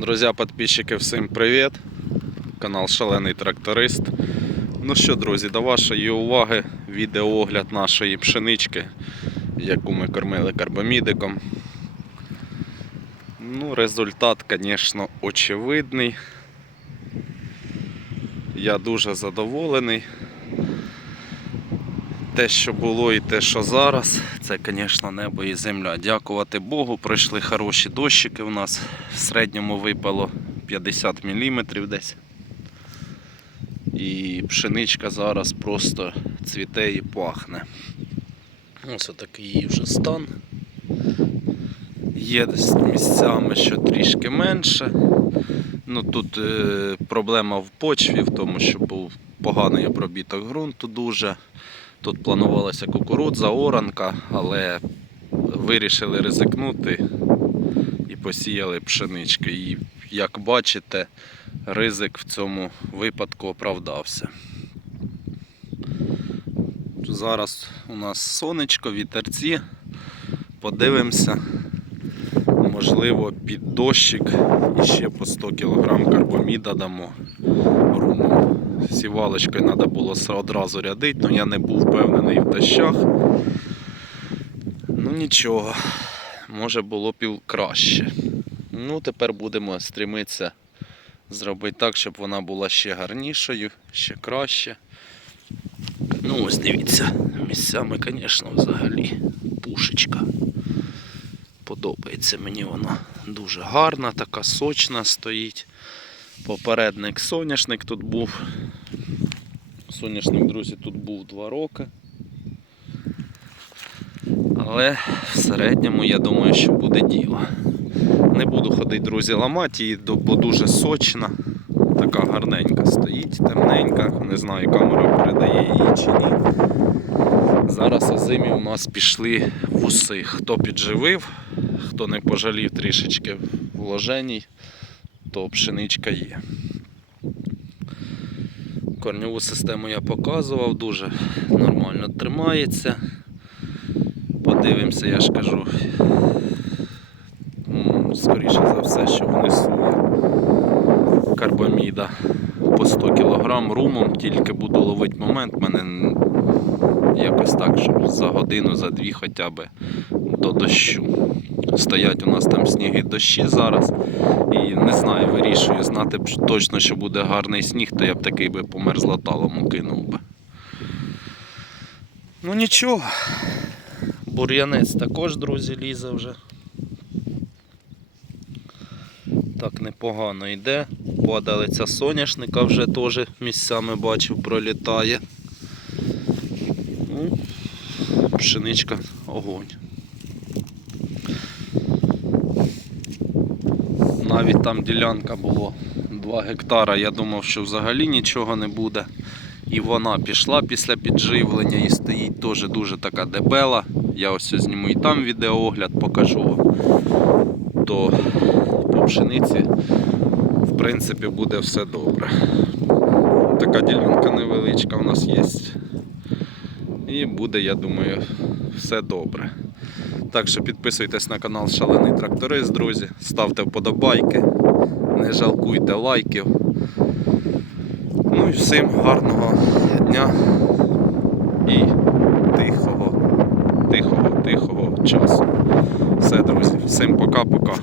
Друзі, підписчики, всім привіт! Канал Шалений Тракторист. Ну що, друзі, до вашої уваги відеоогляд нашої пшенички, яку ми кормили карбамідиком. Ну, результат, звісно, очевидний. Я дуже задоволений. Те, що було і те, що зараз, це, звісно, небо і земля. Дякувати Богу, пройшли хороші дощики у нас. В середньому випало 50 мм десь. І пшеничка зараз просто цвіте і пахне. Ось отакий її вже стан. Є десь місцями, що трішки менше. Ну, тут е, проблема в почві, в тому, що був поганий обробіток ґрунту дуже. Тут планувалася кукурудза, оранка, але вирішили ризикнути і посіяли пшенички. І як бачите, ризик в цьому випадку оправдався. Зараз у нас сонечко, вітерці. Подивимося. Можливо, під дощик і ще по 100 кг карбоміда дамо руму. Сівалочкою треба було одразу рядити, але я не був впевнений в дощах. Ну нічого, може було і краще. Ну, тепер будемо стремитися зробити так, щоб вона була ще гарнішою, ще краще. Ну, ось дивіться, місцями, звісно, взагалі пушечка. Подобається мені вона дуже гарна, така сочна стоїть. Попередник соняшник тут був. Соняшник, друзі, тут був 2 роки. Але в середньому я думаю, що буде діло. Не буду ходити, друзі, ламати її, бо дуже сочна. Така гарненька стоїть, темненька. Не знаю, камера передає її чи ні. Зараз озимі у нас пішли вуси. Хто підживив, хто не пожалів трішечки вложеній, то пшеничка є. Корньову систему я показував, дуже нормально тримається. Подивимося, я ж кажу. Скоріше за все, що внесу я карбаміда по 100 кг румом, тільки буду ловити момент, мене якось так, щоб за годину, за дві хоча б до дощу. Стоять у нас там сніги дощі зараз. І не знаю, вирішую, знати б точно, що буде гарний сніг, то я б такий би по мерзлоталому кинув би. Ну нічого. Бур'янець також, друзі, лізе вже. Так непогано йде. Падалиця соняшника вже теж місцями бачив, пролітає. Ну, пшеничка огонь. Навіть там ділянка було 2 гектара. Я думав, що взагалі нічого не буде. І вона пішла після підживлення і стоїть теж дуже така дебела. Я ось зніму і там відеоогляд покажу вам. То по пшениці в принципі буде все добре. Така ділянка невеличка у нас є. І буде, я думаю, все добре. Так що підписуйтесь на канал Шалений Тракторист, друзі. Ставте вподобайки, не жалкуйте лайків. Ну і всім гарного дня і тихого, тихого, тихого часу. Все, друзі, всім пока-пока.